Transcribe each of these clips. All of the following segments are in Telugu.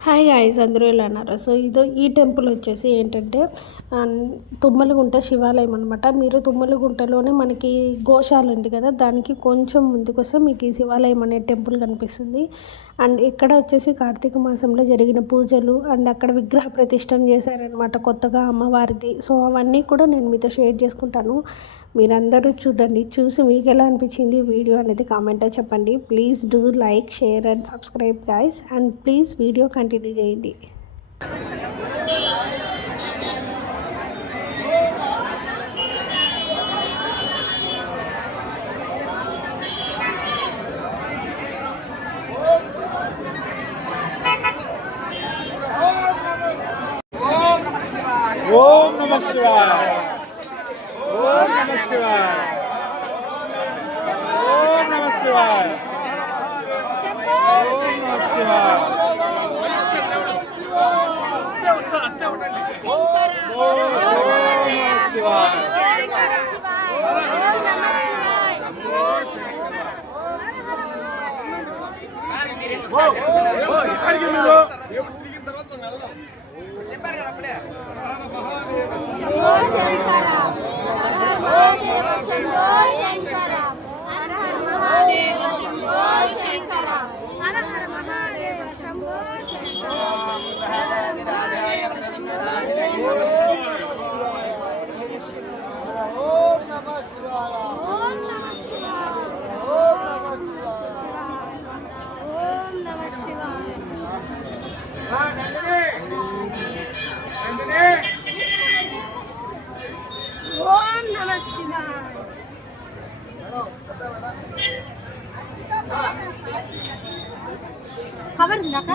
హాయ్ గాయ్స్, అందరూ ఎలా ఉన్నారు? సో ఈ టెంపుల్ వచ్చేసి ఏంటంటే తుమ్మలగుంట శివాలయం అనమాట. మీరు తుమ్మలగుంటలోనే మనకి గోశాల ఉంది కదా, దానికి కొంచెం ముందుకొస్తే మీకు ఈ శివాలయం అనే టెంపుల్ కనిపిస్తుంది. అండ్ ఇక్కడ వచ్చేసి కార్తీక మాసంలో జరిగిన పూజలు అండ్ అక్కడ విగ్రహ ప్రతిష్టం చేశారనమాట కొత్తగా అమ్మవారిది. సో అవన్నీ కూడా నేను మీతో షేర్ చేసుకుంటాను. మీరందరూ చూడండి, చూసి మీకు ఎలా అనిపించింది వీడియో అనేది కామెంట్లో చెప్పండి. Please do like, share and subscribe guys. And please video continue చేయండి. ఓం నమః శివాయ. ఓం నమః శివాయ. ఓం నమః శివాయ. ఓం నమః శివాయ. కవర్ ఉందాక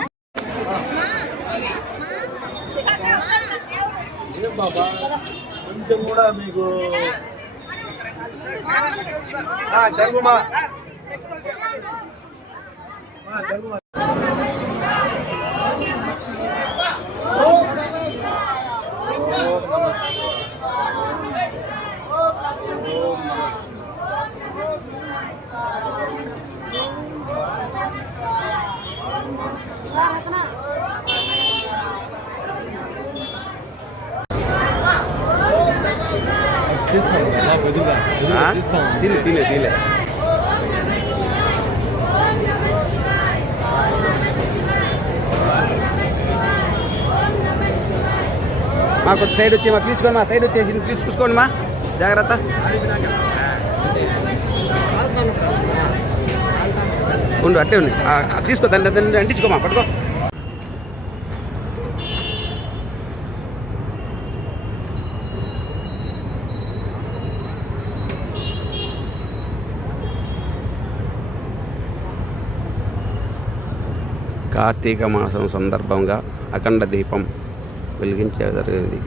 బాబా కొంచెం కూడా మీకు జరుగుమా జరుగుమా. తినే మాకు సైడ్ వచ్చి మా తీసుకోండి, మా సైడ్ వచ్చేసి ప్లీజ్ చూసుకోండి మా జాగ్రత్త. ఉండు అట్టే ఉంది, తీసుకో దాన్ని అంటించుకోమా, పట్టుకో. కార్తీక మాసం సందర్భంగా అఖండ దీపం వెలిగించడం జరిగింది.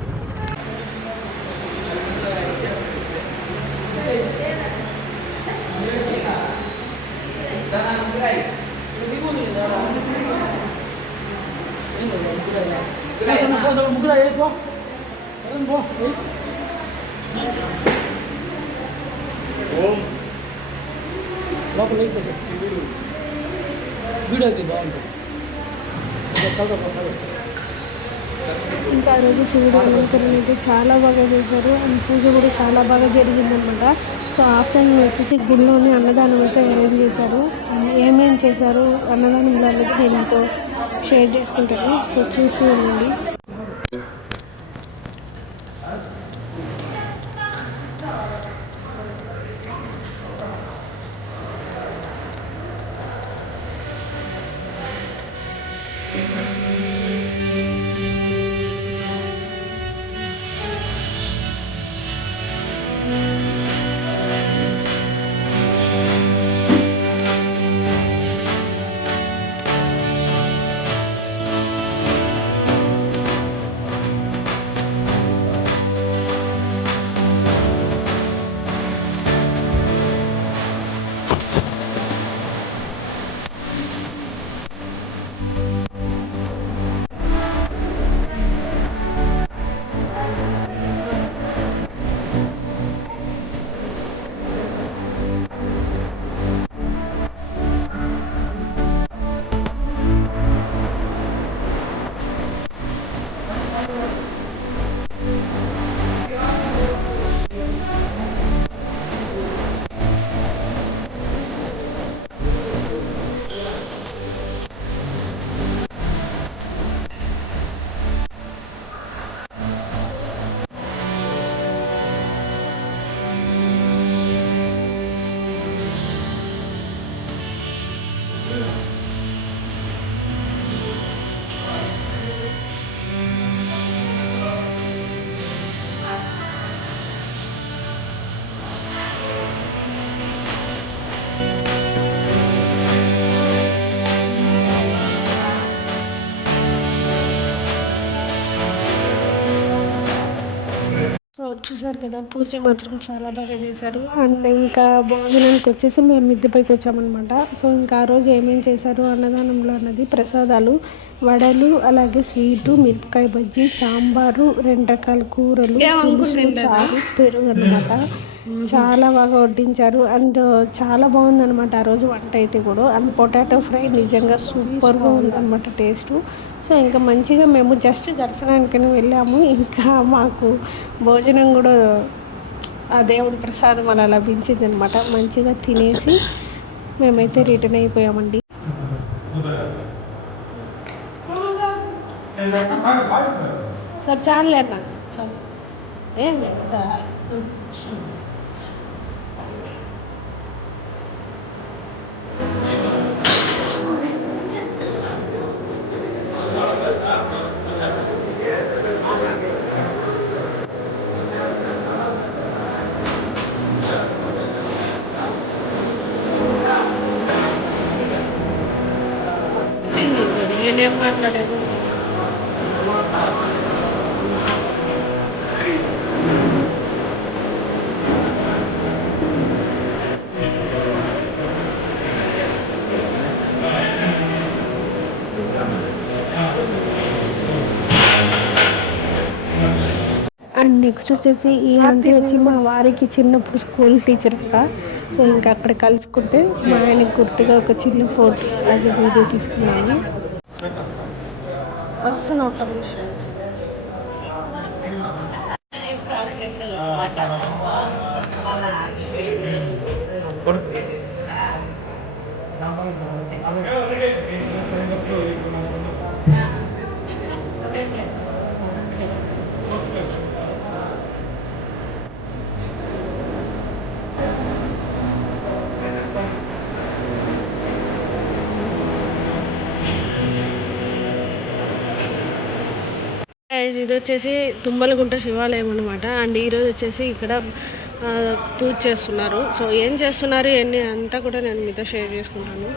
ఇంకా ఆ రోజు శివుడు అలంకరణ అయితే చాలా బాగా చేశారు అండ్ పూజ కూడా చాలా బాగా జరిగిందనమాట. సో ఆఫ్టర్నూన్ వచ్చేసి గుడిలోనే అన్నదానం అయితే అరేంజ్ చేశారు. ఏమేమి చేశారు అన్నదానంలో అనేది నేను మీతో షేర్ చేసుకుంటాను. సో చూసి ఉండండి. చూసారు కదా, పూజ మాత్రం చాలా బాగా చేశారు. అండ్ ఇంకా భోజనానికి వచ్చేసి మేము మిద్దె పైకి వచ్చామన్నమాట. సో ఇంకా ఆ రోజు ఏమేమి చేశారు అన్నదానంలో అన్నది ప్రసాదాలు, వడలు, అలాగే స్వీటు, మిరపకాయ బజ్జీ, సాంబారు, 2 రకాల కూరలు, పులుసు, చారు, పెరుగు అనమాట. చాలా బాగా వడ్డించారు. అండ్ చాలా బాగుందన్నమాట ఆ రోజు వంట అయితే కూడా. అండ్ పొటాటో ఫ్రై నిజంగా సూపర్గా ఉందన్నమాట టేస్ట్. సో ఇంకా మంచిగా మేము జస్ట్ దర్శనానికని వెళ్ళాము. ఇంకా మాకు భోజనం కూడా ఆ దేవుడి ప్రసాదం అలా లభించింది అనమాట. మంచిగా తినేసి మేమైతే రిటర్న్ అయిపోయామండి. సార్ చాలు అన్న, చాలు ఏం నేనేం మాట్లాడేది. అండ్ నెక్స్ట్ వచ్చేసి ఈ ఆంటీ వచ్చి మా వారికి చిన్నప్పుడు స్కూల్ టీచర్ కదా. సో ఇంకా అక్కడ కలుసుకుంటే మా ఆయనకి గుర్తుగా ఒక చిన్న ఫోటో అలాగే వీడియో తీసుకున్నాను. వస్తున్నా ఒక నిమిషం. ఇది వచ్చేసి తుమ్మలగుంట శివాలయం అనమాట. అండ్ ఈరోజు వచ్చేసి ఇక్కడ పూజ చేస్తున్నారు. సో ఏం చేస్తున్నారు ఏంటి అంతా కూడా నేను మీతో షేర్ చేసుకుంటాను.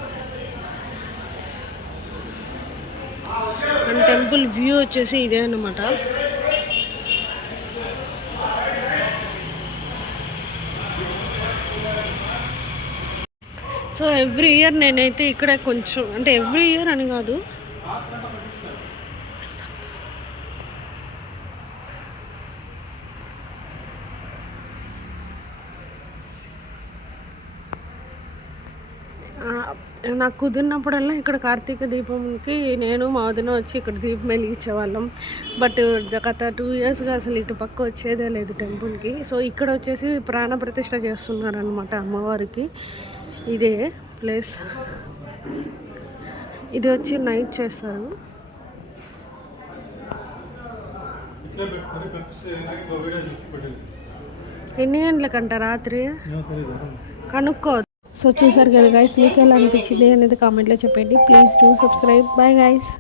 అండ్ టెంపుల్ వ్యూ వచ్చేసి ఇదే అన్నమాట. సో ఎవ్రీ ఇయర్ నేనైతే ఇక్కడ కొంచెం, అంటే ఎవ్రీ ఇయర్ అని కాదు, నాకు కుదిరినప్పుడల్లా ఇక్కడ కార్తీక దీపంకి నేను మా వదిన వచ్చి ఇక్కడ దీపం వెలిగించేవాళ్ళం. బట్ గత 2 ఇయర్స్గా అసలు ఇటు పక్క వచ్చేదే లేదు టెంపుల్కి. సో ఇక్కడ వచ్చేసి ప్రాణ ప్రతిష్ఠ చేస్తున్నారనమాట అమ్మవారికి. ఇదే ప్లేస్, ఇది వచ్చి నైట్ చేస్తారు. ఎన్ని గంటలకంట రాత్రి కనుక్కో. సో చూసారు కదా గైస్, మీకు ఎలా అనిపించింది అనేది కామెంట్లో చెప్పండి. Please do subscribe. Bye guys.